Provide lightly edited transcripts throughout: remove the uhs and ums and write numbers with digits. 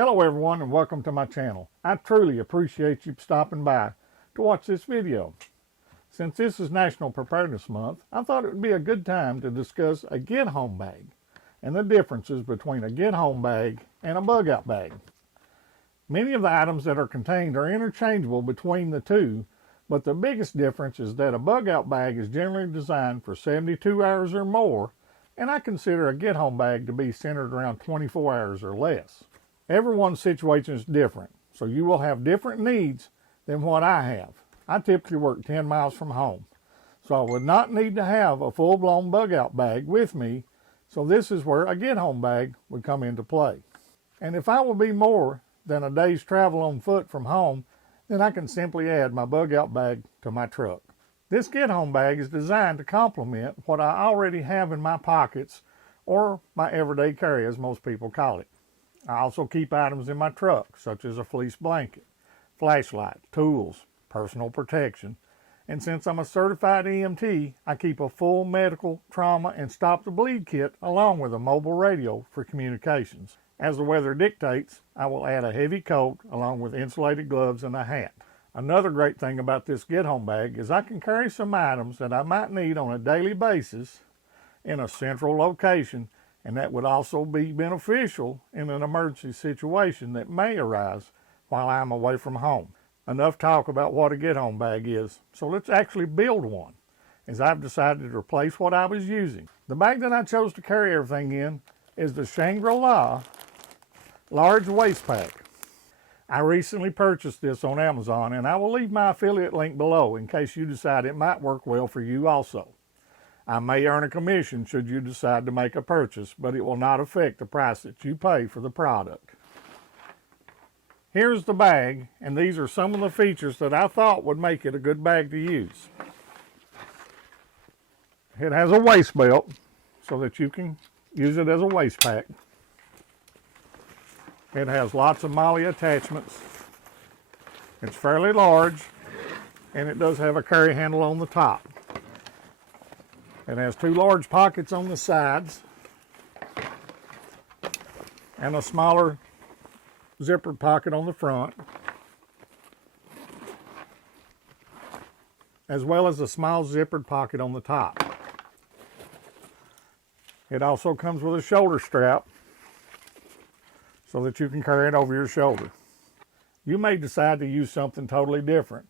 Hello everyone and welcome to my channel. I truly appreciate you stopping by to watch this video. Since this is National Preparedness Month, I thought it would be a good time to discuss a get-home bag and the differences between a get-home bag and a bug-out bag. Many of the items that are contained are interchangeable between the two, but the biggest difference is that a bug-out bag is generally designed for 72 hours or more, and I consider a get-home bag to be centered around 24 hours or less. Everyone's situation is different, so you will have different needs than what I have. I typically work 10 miles from home, so I would not need to have a full-blown bug-out bag with me, so this is where a get-home bag would come into play. And if I will be more than a day's travel on foot from home, then I can simply add my bug-out bag to my truck. This get-home bag is designed to complement what I already have in my pockets, or my everyday carry as most people call it. I also keep items in my truck, such as a fleece blanket, flashlight, tools, personal protection, and since I'm a certified EMT, I keep a full medical, trauma, and stop the bleed kit along with a mobile radio for communications. As the weather dictates, I will add a heavy coat along with insulated gloves and a hat. Another great thing about this get-home bag is I can carry some items that I might need on a daily basis in a central location, and that would also be beneficial in an emergency situation that may arise while I'm away from home. Enough talk about what a get-home bag is, so let's actually build one, as I've decided to replace what I was using. The bag that I chose to carry everything in is the Shangri-La Large Waist Pack. I recently purchased this on Amazon, and I will leave my affiliate link below in case you decide it might work well for you also. I may earn a commission should you decide to make a purchase, but it will not affect the price that you pay for the product. Here's the bag, and these are some of the features that I thought would make it a good bag to use. It has a waist belt so that you can use it as a waist pack. It has lots of MOLLE attachments. It's fairly large, and it does have a carry handle on the top. It has two large pockets on the sides and a smaller zippered pocket on the front, as well as a small zippered pocket on the top. It also comes with a shoulder strap so that you can carry it over your shoulder. You may decide to use something totally different,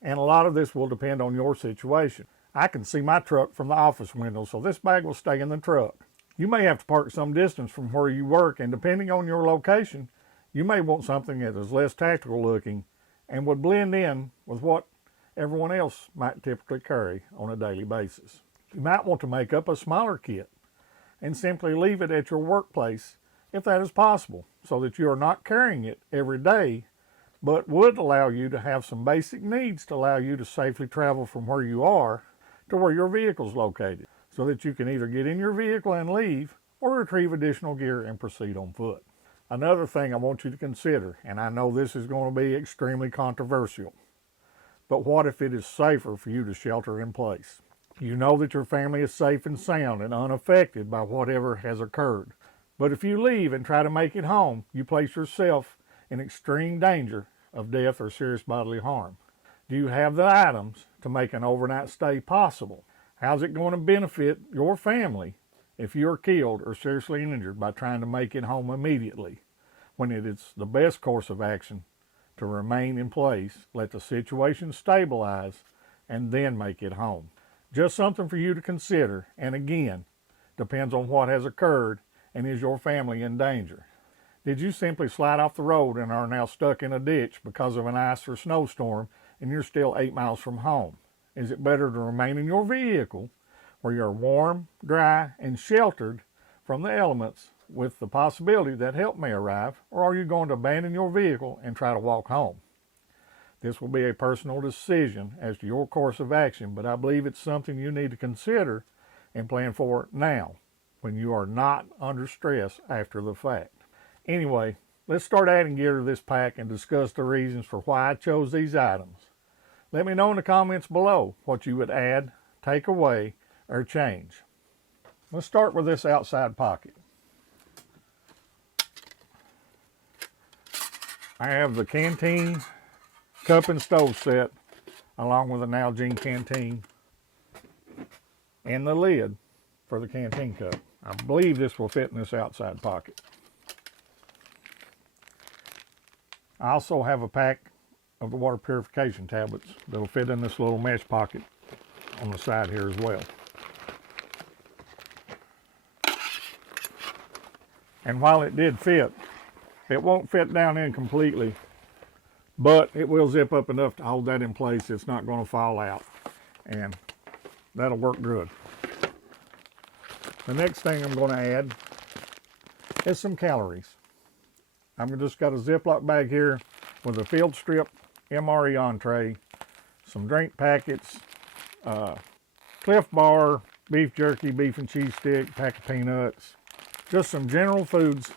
and a lot of this will depend on your situation. I can see my truck from the office window, so this bag will stay in the truck. You may have to park some distance from where you work, and depending on your location, you may want something that is less tactical looking and would blend in with what everyone else might typically carry on a daily basis. You might want to make up a smaller kit and simply leave it at your workplace if that is possible, so that you are not carrying it every day, but would allow you to have some basic needs to allow you to safely travel from where you are to where your vehicle is located, so that you can either get in your vehicle and leave or retrieve additional gear and proceed on foot. Another thing I want you to consider, and I know this is going to be extremely controversial, but what if it is safer for you to shelter in place? You know that your family is safe and sound and unaffected by whatever has occurred, but if you leave and try to make it home, you place yourself in extreme danger of death or serious bodily harm. Do you have the items to make an overnight stay possible? How's it going to benefit your family if you're killed or seriously injured by trying to make it home immediately, when it is the best course of action to remain in place, let the situation stabilize, and then make it home? Just something for you to consider, and again, depends on what has occurred and is your family in danger. Did you simply slide off the road and are now stuck in a ditch because of an ice or snowstorm and you're still 8 miles from home? Is it better to remain in your vehicle where you're warm, dry, and sheltered from the elements with the possibility that help may arrive, or are you going to abandon your vehicle and try to walk home? This will be a personal decision as to your course of action, but I believe it's something you need to consider and plan for now when you are not under stress after the fact. Anyway, let's start adding gear to this pack and discuss the reasons for why I chose these items. Let me know in the comments below what you would add, take away, or change. Let's start with this outside pocket. I have the canteen cup and stove set along with an Nalgene canteen and the lid for the canteen cup. I believe this will fit in this outside pocket. I also have a pack of the water purification tablets that'll fit in this little mesh pocket on the side here as well. And while it did fit, it won't fit down in completely, but it will zip up enough to hold that in place. It's not going to fall out, and that'll work good. The next thing I'm going to add is some calories. I've just got a Ziploc bag here with a field strip MRE entree, some drink packets, Cliff Bar, beef jerky, beef and cheese stick, pack of peanuts, just some general foods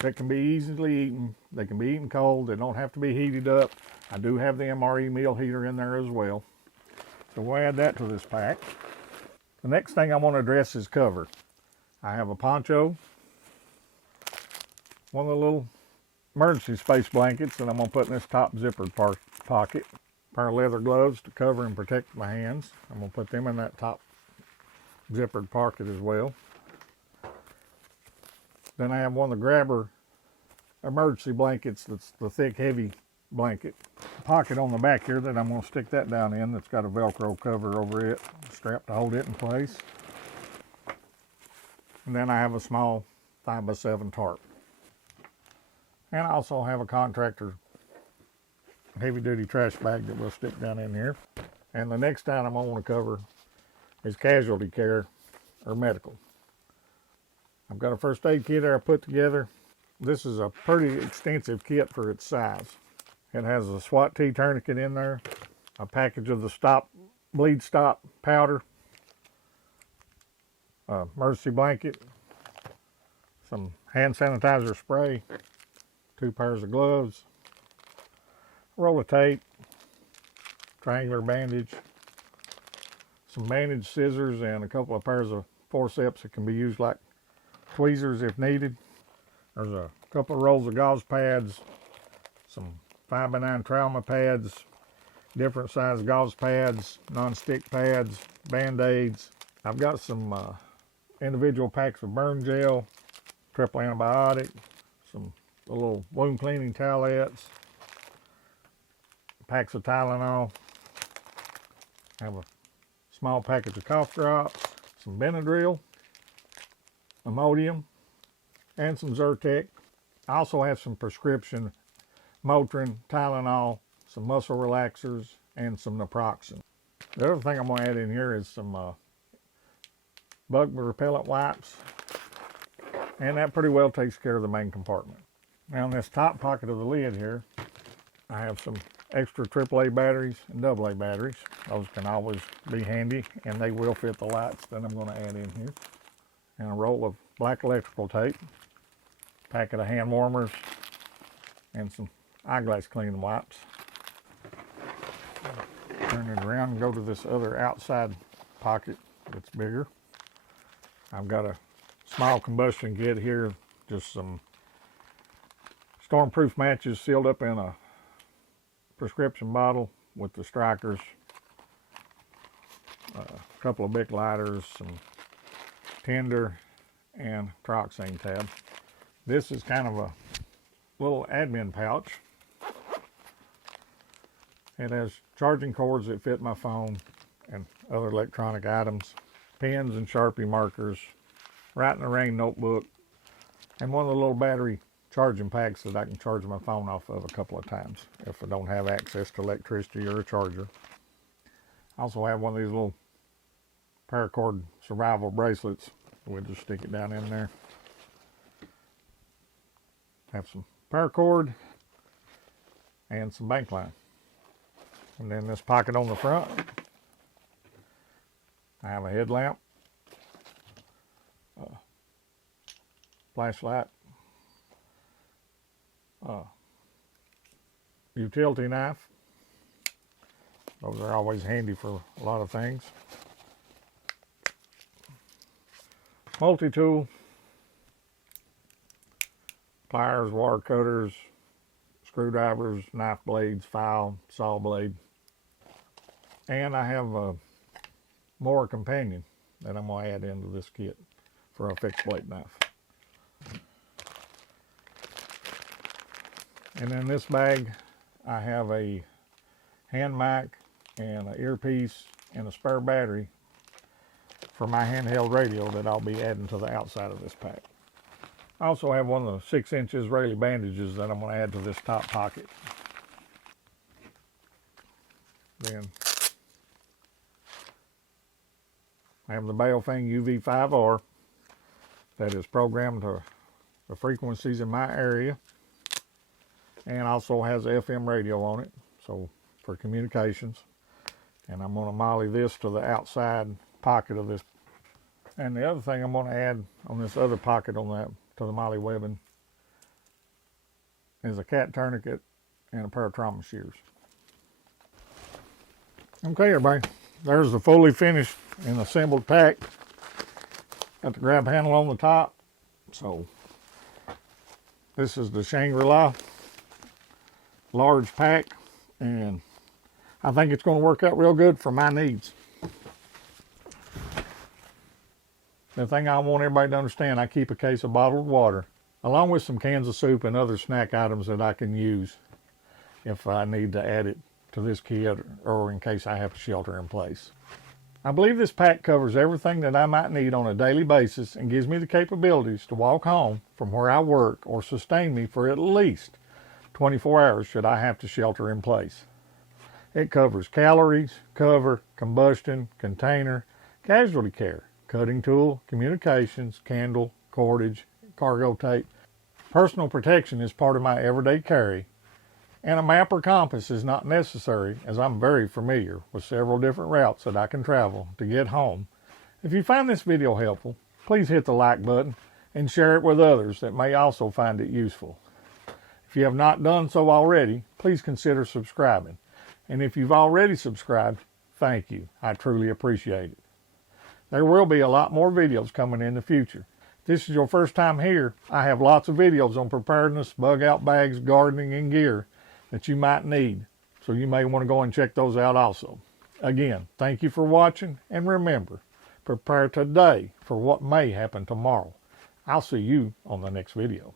that can be easily eaten. They can be eaten cold. They don't have to be heated up. I do have the MRE meal heater in there as well. So we'll add that to this pack. The next thing I want to address is cover. I have a poncho, one of the little emergency space blankets that I'm going to put in this top zippered pocket. A pair of leather gloves to cover and protect my hands. I'm going to put them in that top zippered pocket as well. Then I have one of the grabber emergency blankets that's the thick, heavy blanket. Pocket on the back here that I'm going to stick that down in that's got a Velcro cover over it, a strap to hold it in place. And then I have a small 5x7 tarp. And I also have a contractor heavy-duty trash bag that we'll stick down in here. And the next item I want to cover is casualty care or medical. I've got a first aid kit there I put together. This is a pretty extensive kit for its size. It has a SWAT T tourniquet in there, a package of the bleed stop powder, a emergency blanket, some hand sanitizer spray, 2 pairs of gloves, a roll of tape, triangular bandage, some bandage scissors, and a couple of pairs of forceps that can be used like tweezers if needed. There's a couple of rolls of gauze pads, some 5x9 trauma pads, different size gauze pads, non-stick pads, band-aids. I've got some individual packs of burn gel, triple antibiotic, some little wound cleaning towelettes, packs of Tylenol. I have a small package of cough drops, some Benadryl, Imodium, and some Zyrtec. I also have some prescription Motrin, Tylenol, some muscle relaxers, and some naproxen. The other thing I'm going to add in here is some bug repellent wipes, and that pretty well takes care of the main compartment. Now in this top pocket of the lid here, I have some extra AAA batteries and AA batteries. Those can always be handy, and they will fit the lights that I'm going to add in here. And a roll of black electrical tape, packet of hand warmers, and some eyeglass cleaning wipes. Turn it around and go to this other outside pocket that's bigger. I've got a small combustion kit here, just some stormproof matches sealed up in a prescription bottle with the strikers, a couple of Bic lighters, some tinder, and trioxane tab. This is kind of a little admin pouch. It has charging cords that fit my phone and other electronic items, pens and Sharpie markers, Write in the Rain notebook, and one of the little battery charging packs that I can charge my phone off of a couple of times if I don't have access to electricity or a charger. I also have one of these little paracord survival bracelets. We'll just stick it down in there. Have some paracord and some bank line. And then this pocket on the front, I have a headlamp, flashlight, utility knife. Those are always handy for a lot of things. Multi-tool, pliers, wire cutters, screwdrivers, knife blades, file, saw blade. And I have a more companion that I'm going to add into this kit for a fixed blade knife. And in this bag, I have a hand mic and an earpiece and a spare battery for my handheld radio that I'll be adding to the outside of this pack. I also have one of the 6-inch Israeli bandages that I'm going to add to this top pocket. Then I have the Baofeng UV5R that is programmed to the frequencies in my area, and also has a FM radio on it, so for communications. And I'm going to molly this to the outside pocket of this. And the other thing I'm going to add on this other pocket on that to the molly webbing is a cat tourniquet and a pair of trauma shears. Okay, everybody, there's the fully finished and assembled pack. Got the grab handle on the top. So this is the Shangri-La large pack, and I think it's going to work out real good for my needs. The thing I want everybody to understand, I keep a case of bottled water, along with some cans of soup and other snack items that I can use if I need to add it to this kit, or in case I have to shelter in place. I believe this pack covers everything that I might need on a daily basis and gives me the capabilities to walk home from where I work or sustain me for at least 24 hours should I have to shelter in place. It covers calories, cover, combustion, container, casualty care, cutting tool, communications, candle, cordage, cargo tape. Personal protection is part of my everyday carry, and a map or compass is not necessary, as I'm very familiar with several different routes that I can travel to get home. If you find this video helpful, please hit the like button and share it with others that may also find it useful. If you have not done so already, please consider subscribing. And if you've already subscribed, thank you. I truly appreciate it. There will be a lot more videos coming in the future. If this is your first time here, I have lots of videos on preparedness, bug out bags, gardening, and gear that you might need. So you may want to go and check those out also. Again, thank you for watching, and remember, prepare today for what may happen tomorrow. I'll see you on the next video.